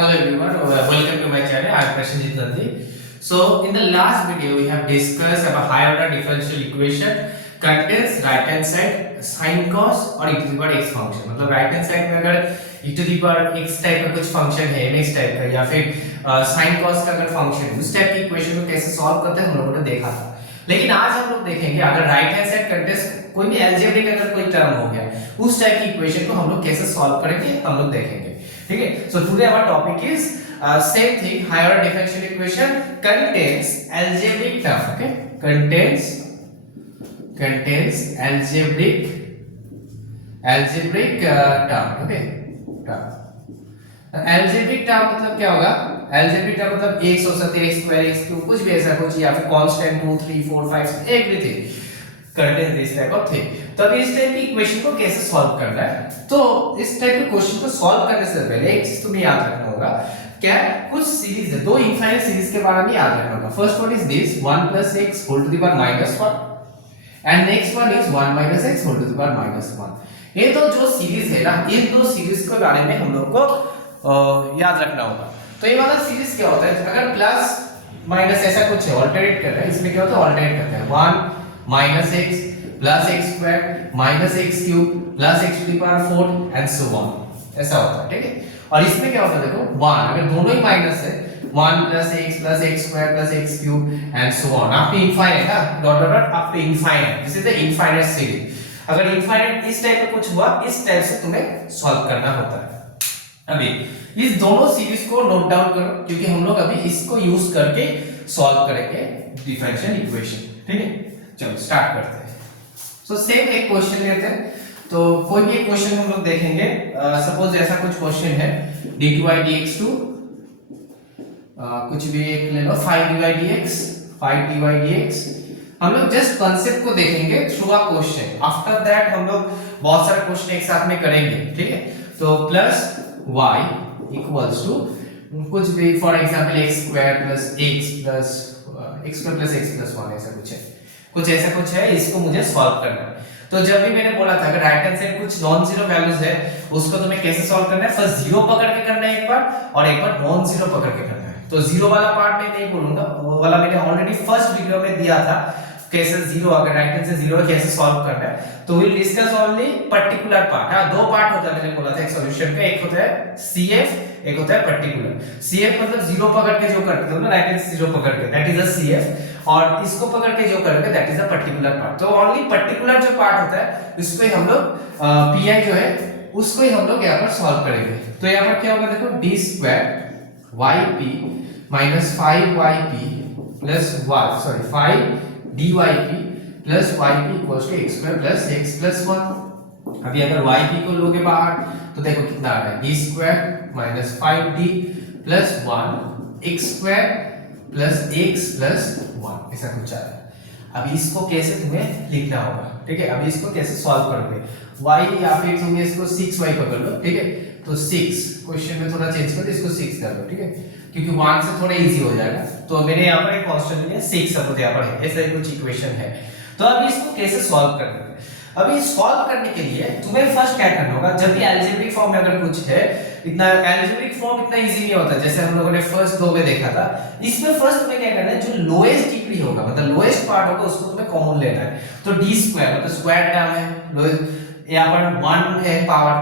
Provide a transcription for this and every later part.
Hello everyone, welcome to my channel. I am Prashanjit Nandi. So in the last video we have discussed about higher order differential equation contains right hand side sin cos और e to the power x function. मतलब right hand side में अगर e to the power x type का कुछ function है mx type का या फिर sin cos का अगर फंक्शन है उस टाइप की इक्वेशन को कैसे सॉल्व करते हैं हम लोगों ने देखा था. लेकिन आज हम लोग देखेंगे अगर राइट हैंड साइड कंटेंस कोई भी अलजेब्रिक अगर कोई टर्म हो गया उस टाइप की इक्वेशन को हम लोग कैसे सॉल्व करेंगे हम लोग देखेंगे. ठीक है. So today our topic is same thing, higher order differential equation contains algebraic term. Okay, contains algebraic term. Okay, term. algebraic term मतलब क्या होगा? algebraic term मतलब x हो सकते हैं, x square, x cube, कुछ भी ऐसा कुछ या फिर constant 2 3 4 5 everything contains this type of thing. तो अभी इस टाइप की इक्वेशन को कैसे सॉल्व करना है? तो इस टाइप के क्वेश्चन को सॉल्व करने से पहले एक चीज तुम्हें याद रखना होगा. क्या कुछ सीरीज है, दो इनफाइनाइट सीरीज के बारे में याद रखना होगा. First one is this 1 + x whole to the power -1 and next one is 1 - x whole to the power -1. ये तो जो सीरीज है ना, इन दो सीरीज के बारे में हम लोग को याद रखना होगा. तो ये वाला सीरीज क्या होता है, अगर प्लस माइनस ऐसा कुछ है ऑल्टरनेट कर रहा है, इसमें क्या होता है ऑल्टरनेट करते हैं 1 - x plus x square minus x cube plus x to the power 4 and so on, ऐसा होता है. ठीक है. और इसमें क्या होता है देखो 1 अगर दोनों ही माइनस है 1 + x plus x square plus x cube and so on up to infinite. Dot dot dot up to infinite. This is the infinite series. अगर इनफाइनाइट इस टाइप का कुछ हुआ इस टाइप से तुम्हें सॉल्व करना होता है. अभी इस दोनों सीरीज को नोट डाउन करो क्योंकि हम लोग अभी इसको यूज करके सॉल्व करेंगे डिफरेंशियल इक्वेशन. ठीक है. चलो स्टार्ट करते हैं. सो सेम एक क्वेश्चन लेते हैं. तो कोई भी एक क्वेश्चन हम लोग देखेंगे. सपोज ऐसा कुछ क्वेश्चन है dy dx टू कुछ भी एक ले लो 5dy dx. हम लोग जस्ट कांसेप्ट को देखेंगे through a question. After that हम लोग बहुत सारे क्वेश्चन एक साथ में करेंगे. ठीक है. तो प्लस y इक्वल्स टू कुछ भी for example x square plus x plus x square plus x plus 1 ऐसा कुछ है. इसको मुझे सॉल्व करना है. तो जब भी मैंने बोला था अगर राइट हैंड साइड कुछ नॉन जीरो वैल्यूज है उसको तुम्हें कैसे सॉल्व करना है, फर्स्ट जीरो पकड़ के करना है एक बार और एक बार नॉन जीरो पकड़ के करना है. तो जीरो वाला पार्ट मैं नहीं बोलूंगा, वो वाला मैंने ऑलरेडी फर्स्ट वीडियो में दिया था कैसे जीरो अगर राइट हैंड से जीरो कैसे सॉल्व करना है. तो will discuss only particular part. हां दो पार्ट होता है मैंने बोला था एक सॉल्यूशन का, एक होता है CF एक होता है पर्टिकुलर. CF मतलब जीरो पकड़ के जो करते हो ना राइट हैंड से जीरो पकड़ के दैट इज अ CF और इसको पकड़ के जो करोगे that is a particular part. तो ओनली पर्टिकुलर जो पार्ट होता है उसको ही हम लोग PI जो है उसको ही हम लोग यहाँ पर सॉल्व करेंगे. तो यहाँ पर क्या होगा देखो d square yp minus 5yp plus y sorry 5 dyp plus yp equals to x square plus x plus 1. अभी अगर yp को लोगे बाहर तो देखो कितना आ रहा है d square minus 5d plus 1 x square plus x plus 1 ऐसा कुछ आ रहा है. अभी इसको कैसे तुम्हें लिखना होगा. ठीक है. अभी इसको कैसे सॉल्व करोगे y या फिर तुम इसको 6y पकड़ लो. ठीक है. तो 6 क्वेश्चन में थोड़ा चेंज कर दो, इसको 6 कर दो. ठीक है. क्योंकि 1 से थोड़ा इजी हो जाएगा. तो मैंने यहाँ पर एक कांस्टेंट लिया 6 सपोज यहाँ पर है, ऐसा ही कुछ इक्वेशन है. तो अभी इसको कैसे सॉल्व करना है. अभी सॉल्व करने के लिए तुम्हें फर्स्ट क्या करना होगा, जब भी अलजेब्रिक फॉर्म में अगर कुछ है इतना अलजेब्रिक फॉर्म इतना इजी नहीं होता जैसे हम लोगों ने फर्स्ट दो में देखा था. इसमें फर्स्ट तुम्हें क्या करना है, जो लोएस्ट डिग्री होगा मतलब लोएस्ट पार्ट होगा उसको तुम्हें कॉमन लेना है. तो d स्क्वायर मतलब स्क्वायर टर्म है, लोएस्ट यहाँ पर 1 है पावर,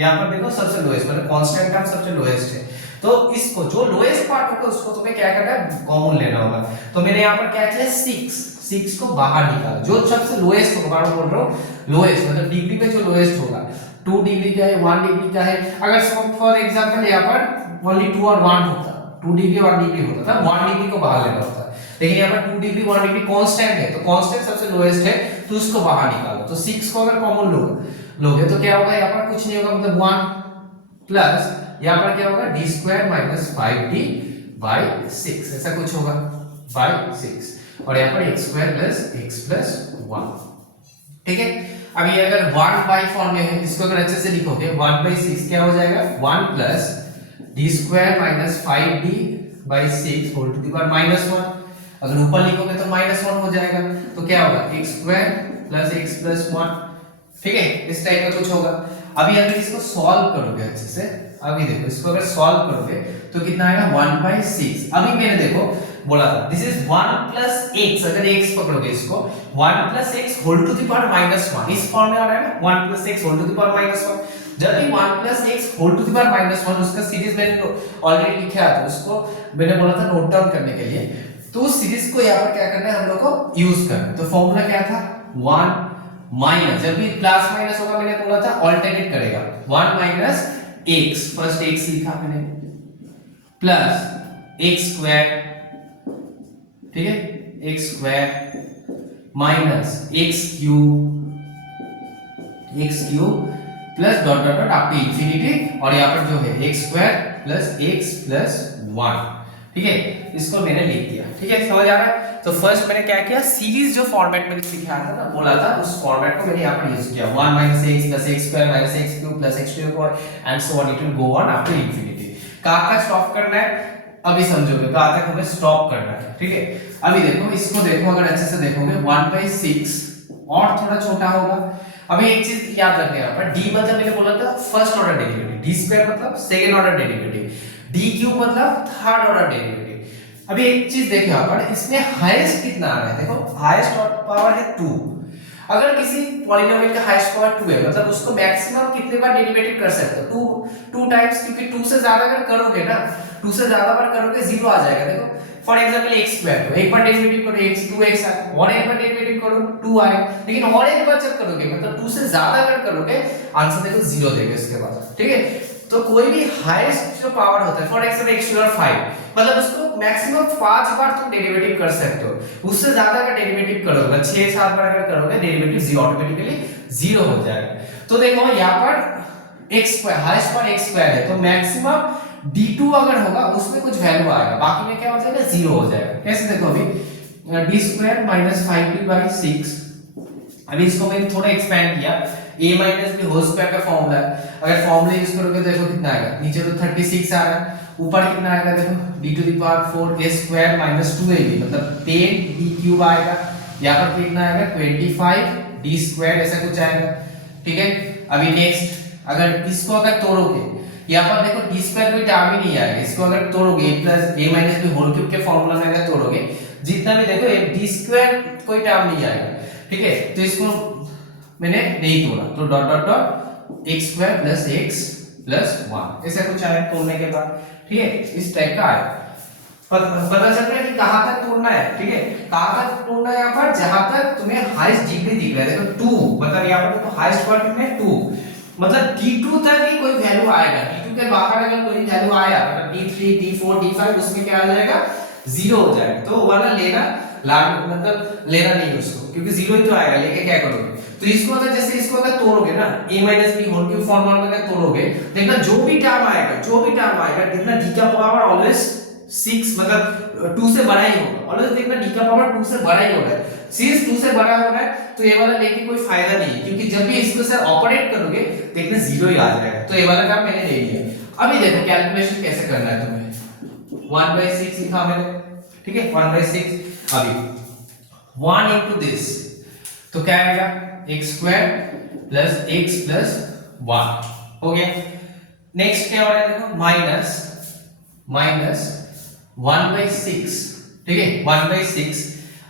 यहाँ पर देखो सबसे लोएस्ट मतलब कांस्टेंट टर्म सबसे लोएस्ट है. तो इसको जो लोएस्ट पार्ट होगा उसको तुम्हें क्या करना है कॉमन लेना होगा. तो मैंने यहाँ पर क्या किया 6 को बाहर निकाला. जो सबसे लोएस्ट होगा, बार बोल रहा हूँ लोएस्ट मतलब डिग्री पे जो लोएस्ट होगा 2 डिग्री का है 1 डिग्री का है. अगर फॉर एग्जांपल यहाँ पर ओनली 2 और 1 होता 2 डिग्री 1 डिग्री होता था 1 डिग्री को बाहर लेना होता. लेकिन यहाँ पर 2 डिग्री 1 डिग्री कांस्टेंट है तो कांस्टेंट सबसे लोएस्ट है तो उसको बाहर निकालो. तो 6 को अगर कॉमन लोगे तो क्या होगा, यहाँ पर कुछ नहीं होगा मतलब 1 प्लस यहाँ पर क्या होगा d square minus 5d by 6 ऐसा कुछ होगा बाई 6 और यहाँ पर x square plus x plus 1. ठीक है. अभी अगर 1 बाई फॉर्म में है इसको अगर अच्छे से लिखोगे 1/6 क्या हो जाएगा 1 plus d square minus 5d by 6 whole to the power -1. अगर ऊपर लिखोगे तो -1 हो जाएगा. तो क्या होगा x square plus x plus 1. ठीक है. इस टाइप का कुछ होगा. अभी अगर इसको सॉल्व करोगे अच्छे से, अभी देखो इसको अगर सॉल्व करोगे तो कितना आएगा 1/6। अभी मैंने देखो बोला था दिस इज 1 प्लस x, अगर x पकड़ोगे इसको 1 plus x whole to the power minus 1, इस फॉर्म में आ रहा है ना 1 plus x whole to the power minus 1। जब भी 1 plus x whole to the power minus 1 उसका सीरीज मैंने ऑलरेडी लिखा था, उसको मैंने बोला था नोट डाउन करने के लिए, तो उस सीरीज को यहाँ पर क्या करना है हम लोग को यूज करना। तो फॉर्मूला क्या था 1 माइनस, जब भी प्लस माइनस होगा मैंने बोला था ऑल्टरनेट करेगा 1 माइनस x, फर्स्ट x लिखा मैंने, प्लस x स्क्वायर, ठीक है x square minus x cube plus dot dot dot up to infinity, और यहाँ पर जो है x square plus x plus 1, ठीक है इसको मैंने लिख दिया। ठीक है समझ आ रहा है। तो फर्स्ट मैंने क्या किया, सीरीज जो फॉर्मेट में सिखाया था ना, बोला था उस फॉर्मेट को मैंने यहाँ पर यूज किया 1 minus x plus x square minus x cube plus x to the power and so on, it will go on up to infinity. कहां तक स्टॉप करना है अभी समझोगे, कहां तक हमें स्टॉप करना है। ठीक है अभी देखो इसको देखो, अगर अच्छे से देखोगे 1/6 और थोड़ा छोटा होगा। अभी एक चीज याद रखना है यहाँ पर, d मतलब मैंने बोला था first order derivative, d square मतलब second order derivative, d cube मतलब थर्ड ऑर्डर डेरिवेटिव। अभी एक चीज देखो यहाँ पर, इसमें हाईएस्ट कितना आ रहा है, देखो हाईएस्ट पावर है 2। अगर किसी पॉलिनोमियल का हाईएस्ट पावर 2 है मतलब उसको मैक्सिमम कितने बार डेरिवेटिव कर सकते हो, 2 टाइम्स, क्योंकि 2 से ज्यादा अगर करोगे ना, 2 से ज्यादा बार करोगे 0 आ जाएगा। देखो फॉर एग्जांपल x स्क्वायर को एक बार डेरिवेटिव करो x 2x आए, और एक बार डेरिवेटिव करो 2 आए, लेकिन और एक बार जब करोगे मतलब 2 से ज्यादा अगर करोगे आंसर देखो 0 देगा इसके बाद। ठीक है तो कोई भी हाईएस्ट जो पावर होता है, फॉर एग्जांपल x पावर 5 मतलब उसको मैक्सिमम 5 बार तुम डेरिवेटिव कर सकते हो। उससे ज्यादा अगर डेरिवेटिव करोगे 6-7 बार अगर करोगे डेरिवेटिव 0 ऑटोमेटिकली 0 हो जाएगा। तो देखो यहाँ पर x square highest power x square है, तो मैक्सिमम d2 अगर होगा उसमें कुछ वैल्यू आएगा, बाकी में क्या हो जाएगा 0 हो जाएगा। कैसे देखो अभी d स्क्वायर माइनस 5t/6, अभी इसको मैंने थोड़ा एक्सपेंड किया, a minus b whole square का फॉर्मूला है, अगर फॉर्मूला यूज करोगे देखो कितना आएगा, नीचे तो 36 आ रहा है, ऊपर कितना आएगा देखो d to the power 4 a square minus 2ab मतलब 10 d क्यूब आएगा, यहाँ पर कितना आएगा 25 d स्क्वायर ऐसा कुछ आएगा। ठीक है अभी नेक्स्ट अगर इसको अगर तोड़ोगे, यहाँ पर देखो d स्क्वायर कोई टर्म ही नहीं आएगा, इसको अगर तोड़ोगे a plus a minus b whole cube के फॉर्मूला में अगर तोड़ोगे जितना भी देखो d स्क्वायर कोई टर्म नहीं आएगा। ठीक है तो इसको मैंने नहीं तोड़ा, तो dot dot dot x square plus x plus 1 ऐसा कुछ आया तोड़ने के बाद। ठीक है इस टाइप का आया, पता चल रहा है कि कहां तक तोड़ना है। ठीक है कहां तक तोड़ना है, यहाँ पर जहां तक तुम्हें हाईएस्ट डिग्री दिख रहा है, देखो 2 मतलब यहाँ पर देखो हाईएस्ट पावर कितना है 2, मतलब d2 तक ही कोई वैल्यू आएगा, d2 के बाहर अगर कोई वैल्यू आया मतलब d3 d4 d5 उसमें क्या आ जाएगा 0 हो जाएगा। तो वाला लेना मतलब लेना नहीं उसको, क्योंकि 0 ही तो आएगा, लेके क्या करोगे। तो इसको अगर जैसे इसको अगर तोड़ोगे ना a b whole cube formula में अगर तोड़ोगे, देखना जो भी टर्म आएगा देखना d का पावर ऑलवेज 6 मतलब 2 से बड़ा ही होगा, ऑलवेज देखना d का पावर 2 से बड़ा ही होगा। सिंस 2 से बड़ा हो रहा है तो ये वाला लेके कोई फायदा नहीं है, क्योंकि जब भी इसको सर ऑपरेट करोगे देखना 0 ही आ जाएगा। तो ये वाला काम मैंने ले लिया। अभी देखो कैलकुलेशन कैसे करना है तुम्हें, 1/6 लिखा मैंने। ठीक है 1/6, अभी 1 into दिस तो क्या आएगा x square plus x plus 1 हो गया। नेक्स्ट क्या हो रहा है देखो माइनस 1/6। ठीक है 1/6,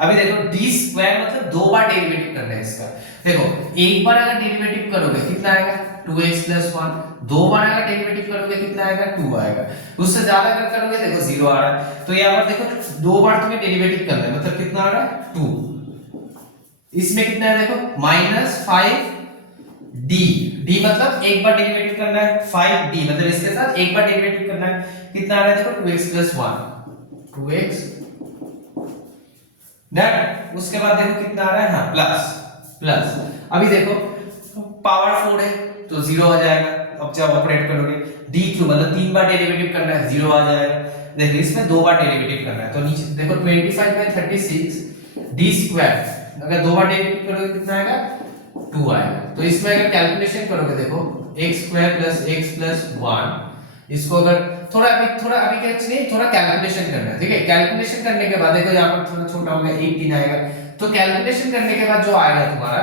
अभी देखो d स्क्वायर मतलब 2 बार डेरिवेटिव करना है इसका। देखो एक बार अगर डेरिवेटिव करोगे कितना आएगा 2x प्लस 1, 2 बार अगर डेरिवेटिव करोगे कितना आएगा 2 आएगा, उससे ज्यादा अगर करोगे देखो 0 आ रहा है। तो यहाँ पर देखो 2 बार तुम्हें डेरिवेटिव करना है मतलब कितना आ रहा है 2, इसमें कितना है देखो -5d, d मतलब एक बार डेरिवेटिव करना है, 5d मतलब इसके साथ एक बार डेरिवेटिव करना है, कितना आ रहा है देखो 2x प्लस 1 2x डन। उसके बाद देखो कितना आ रहा है हाँ प्लस अभी देखो पावर 4 है तो 0 आ जाएगा। अब जब ऑपरेट करोगे d क्यूब मतलब 3 बार डेरिवेटिव करना है 0 आ जाएगा। देखो इसमें 2 बार डेरिवेटिव करना है, तो नीचे देखो 25/36 d स्क्वायर अगर 2 बार डेरिवेटिव करोगे कितना आएगा 2 आएगा। तो इसमें अगर कैलकुलेशन करोगे देखो x square plus x plus 1, इसको अगर थोड़ा अभी क्या नहीं थोड़ा कैलकुलेशन करना है। ठीक है कैलकुलेशन करने के बाद देखो यहाँ पर थोड़ा छोटा हो गया 18 आएगा, तो कैलकुलेशन करने के बाद जो आएगा तुम्हारा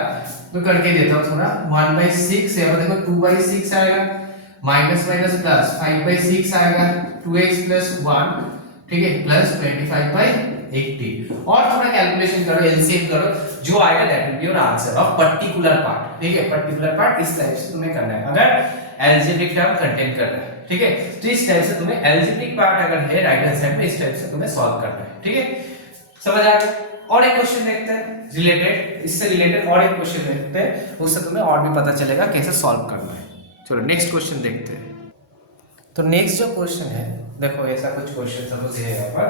तो करके देता हूँ थोड़ा। 1/6 यहाँ पर देखो 2/6 आएगा, माइनस माइनस प्लस 5/6 आएगा, 2x + 1, ठीक है, प्लस 25/80। और थोड़ा कैलकुलेशन करो, एलसीएम करो, जो आएगा that will be your answer of particular part, ठीक है। पर्टिकुलर पार्ट इस टाइप से तुम्हें करना है अगर एल्जेब्रिक टर्म कंटेन कर रहा है, ठीक है। तो इस टाइप से तुम्हें एल्जेब्रिक पार्ट अगर है राइट हैंड साइड में, इस टाइप से तुम्हें सॉल्व करना है, ठीक है। समझ आ गया? और एक क्वेश्चन देखते हैं रिलेटेड, इससे रिलेटेड और एक क्वेश्चन देखते हैं, उससे तुम्हें और भी पता चलेगा कैसे सॉल्व करना है। चलो नेक्स्ट क्वेश्चन देखते हैं। तो नेक्स्ट जो क्वेश्चन है, देखो ऐसा कुछ क्वेश्चन सपोज है यहाँ पर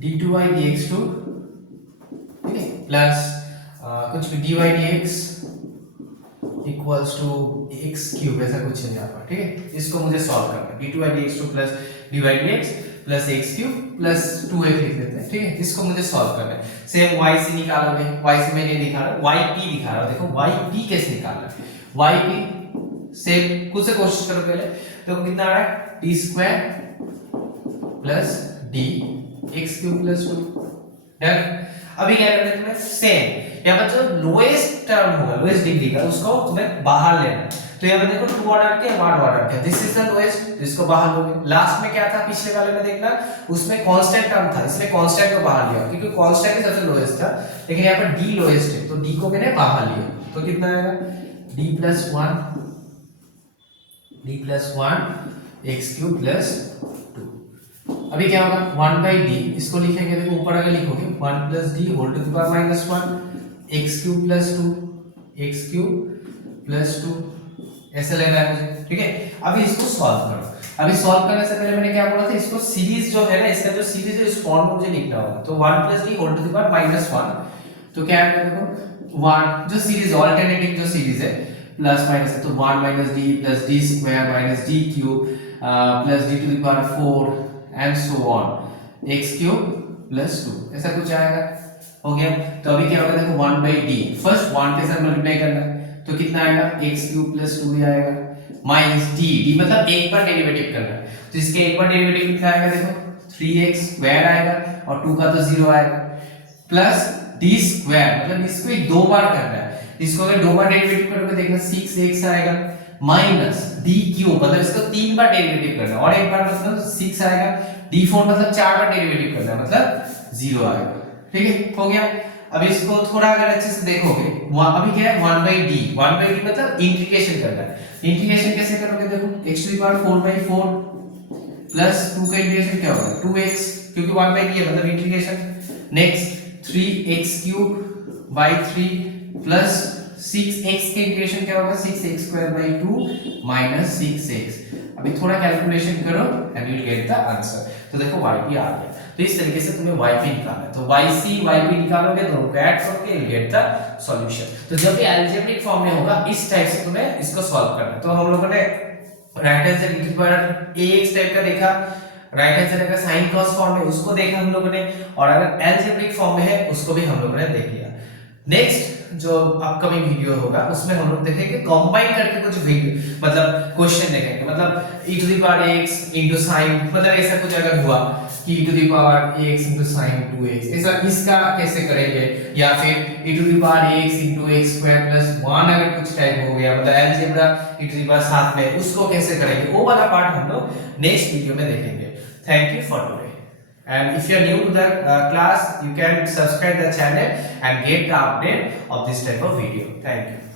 d2y dx2, ठीक है, प्लस कुछ भी dy dx equals to x³ ऐसा कुछ है यहाँ पर, ठीक है। इसको मुझे सॉल्व करना है। d2y dx2 plus dy dx plus x³ plus 2x लिख देते हैं, ठीक है। इसको मुझे सॉल्व करना है। सेम y से निकालोगे, y से मैं नहीं दिखा रहा, yp दिखा रहा हूँ। देखो yp कैसे निकालना है, yp सेम खुद से कोशिश करो पहले। तो कितना आ रहा है, d² plus d x³ plus 2, done. अभी क्या करना है तुम्हें, सेम यहाँ पर जो लोएस्ट टर्म होगा, लोएस्ट डिग्री का, उसको तुम्हें बाहर लेना है। तो यहाँ पे देखो 2 ऑर्डर के 1 ऑर्डर के, दिस इज द लोएस्ट, इसको बाहर लोगे। लास्ट में क्या था पिछले वाले में देखना, उसमें कांस्टेंट टर्म था, इसलिए कांस्टेंट को बाहर लिया क्योंकि कांस्टेंट ही सबसे लोएस्ट था। लेकिन यहाँ पर d लोएस्ट है, तो d को मैंने बाहर लिया। तो कितना आएगा, d + 1 x³ प्लस 2। अभी क्या होगा, 1/d, इसको लिखेंगे, देखो ऊपर अगर लिखोगे 1 + d whole to the power -1 x³ plus 2 x³ plus 2 ऐसे लेना है मुझे, ठीक है। अभी इसको सॉल्व करो। अभी सॉल्व करने से पहले मैंने क्या बोला था, इसको सीरीज जो है ना, इसका जो सीरीज है इस फॉर्म में मुझे लिखना होगा। तो 1 + d whole to the power -1, तो क्या आएगा देखो 1 जो सीरीज ऑल्टरनेटिंग जो सीरीज है प्लस माइनस, तो 1 - d plus d² minus d³ plus d to the power 4 and so on x³ plus 2 ऐसा कुछ आएगा, हो गया। तो अभी क्या होगा देखो 1/d, फर्स्ट 1 के साथ मल्टीप्लाई करना है, तो कितना आएगा x³ प्लस 2 ही आएगा, माइनस d मतलब एक बार डेरिवेटिव करना है। तो इसके एक बार डेरिवेटिव कितना आएगा देखो 3x² आएगा और 2 का तो 0 आएगा, प्लस d² मतलब इसको 2 बार करना है। इसको अगर 2 बार डेरिवेटिव करोगे देखना 6x आएगा, माइनस d³ मतलब इसको 3 बार डेरिवेटिव करना है, और एक बार मतलब 6 आएगा, d4 मतलब 4 बार डेरिवेटिव करना है, मतलब 0 आएगा, ठीक है, हो गया। अब इसको थोड़ा अगर अच्छे से देखोगे, अभी क्या है 1/d मतलब इंटीग्रेशन करना है। इंटीग्रेशन कैसे करोगे देखो, x⁴ 4/4 प्लस 2 का इंटीग्रेशन क्या होगा 2x, क्योंकि 1/d है मतलब integration. Next 3x³ 3 plus 6x के इंटीग्रेशन क्या होगा 6x² 2 - 6x। अभी थोड़ा कैलकुलेशन करो and you will get the answer. तो देखो yp आ गया। तो इस तरीके से तुम्हें yp निकालना है। तो yc yp निकालोगे तो ऐड करके यू गेट द सॉल्यूशन। तो जब भी अलजेब्रिक फॉर्म में होगा इस टाइप से तुम्हें इसको सॉल्व करना है। तो हम लोगों ने राइट हैंड साइड e पर ax टाइप का देखा, राइट हैंड साइड का sin cos फॉर्म में उसको देखा हम लोगों ने, और अगर अलजेब्रिक फॉर्म में है उसको भी हम लोगों ने देख लिया। नेक्स्ट जो अपकमिंग वीडियो होगा उसमें हम लोग देखेंगे कंबाइन करके कुछ वीडियो मतलब क्वेश्चन देखेंगे, मतलब e⁴x sin, मतलब ऐसा कुछ अगर हुआ कि e⁴x sin 2x, ऐसा इसका कैसे करेंगे, या फिर e⁴x x² + 1 अगर कुछ टाइप हो गया मतलब अलजेब्रा e⁴ साथ में, उसको कैसे करेंगे, वो वाला पार्ट हम लोग नेक्स्ट वीडियो में देखेंगे। Thank you for today. And if you are new to the class, you can subscribe the channel and get the update of this type of video. Thank you.